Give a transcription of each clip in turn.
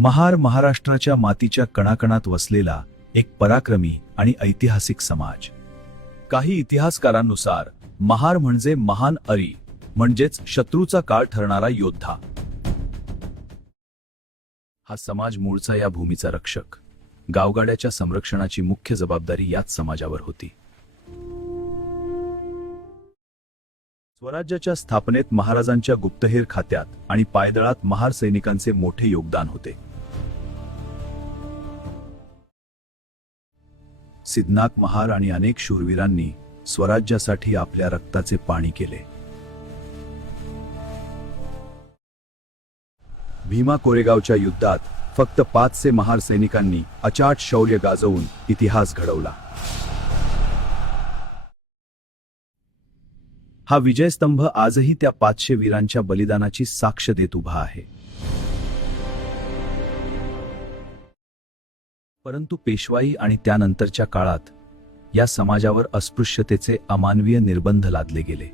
महार महाराष्ट्राच्या मातीच्या कणाकणात वसलेला एक पराक्रमी आणि ऐतिहासिक समाज. काही इतिहासकारांनुसार महार म्हणजे महान अरी, म्हणजेच शत्रूचा काळ ठरणारा योद्धा. हा समाज मूळचा या भूमीचा रक्षक. गावगाड्याच्या संरक्षणाची मुख्य जबाबदारी याच समाजावर होती. स्वराज्याच्या स्थापनेत महाराजांच्या गुप्तहेर खात्यात आणि पायदळात महार सैनिकांचे मोठे योगदान होते. सिद्धनाथ महार आणि अनेक शूरवीरांनी स्वराज्यासाठी आपल्या रक्ताचे पाणी केले. भीमा कोरेगावच्या युद्धात फक्त 500 महार सैनिकांनी अचाट शौर्य गाजवून इतिहास घडवला. हा विजयस्तंभ आजही त्या 500 वीरांच्या बलिदानाची साक्ष देत उभा आहे. परंतु पेशवाई आणि त्यानंतरच्या काळात या समाजावर अस्पृश्यतेचे अमानवीय निर्बंध लादले गेले.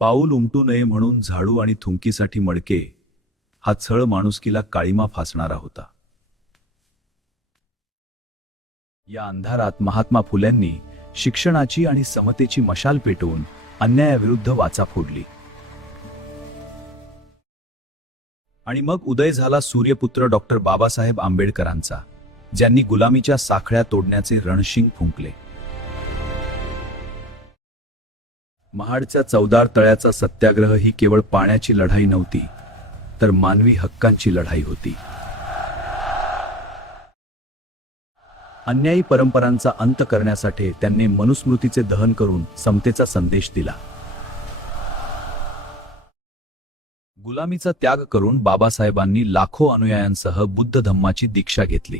पाऊल उमटू नये म्हणून झाडू आणि थुंकीसाठी मडके हा छळ माणुसकीला काळीमा फासणारा होता. या अंधारात महात्मा फुल्यांनी शिक्षणाची आणि समतेची मशाल पेटवून अन्यायाविरुद्ध वाचा फोडली. आणि मग उदय झाला सूर्यपुत्र डॉक्टर बाबासाहेब आंबेडकरांचा, ज्यांनी गुलामीच्या साखळ्या तोडण्याचे रणशिंग फुंकले. महाडच्या चौदार तळ्याचा सत्याग्रह ही केवळ पाण्याची लढाई नव्हती, तर मानवी हक्कांची लढाई होती. अन्यायी परंपरांचा अंत करण्यासाठी त्यांनी मनुस्मृतीचे दहन करून समतेचा संदेश दिला. गुलामीचा त्याग करून बाबासाहेबांनी लाखो अनुयायांसह बुद्ध धम्माची दीक्षा घेतली.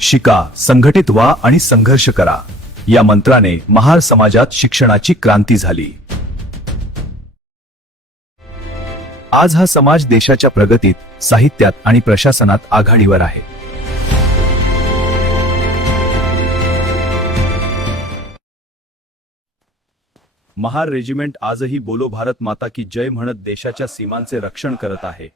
शिका, संघटित व्हा आणि संघर्ष करा या मंत्राने महार समाजात शिक्षणाची क्रांती झाली. आज हा समाज देशाच्या प्रगतीत, साहित्यात आणि प्रशासनात आघाडीवर आहे. महार रेजिमेंट आजही बोलो भारत माता की जय म्हणत देशाच्या सीमांचे रक्षण करत आहे.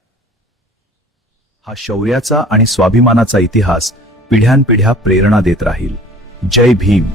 हा शौर्याचा आणि स्वाभिमानाचा इतिहास पिढ्यानपिढ्या प्रेरणा देत राहील. जय भीम.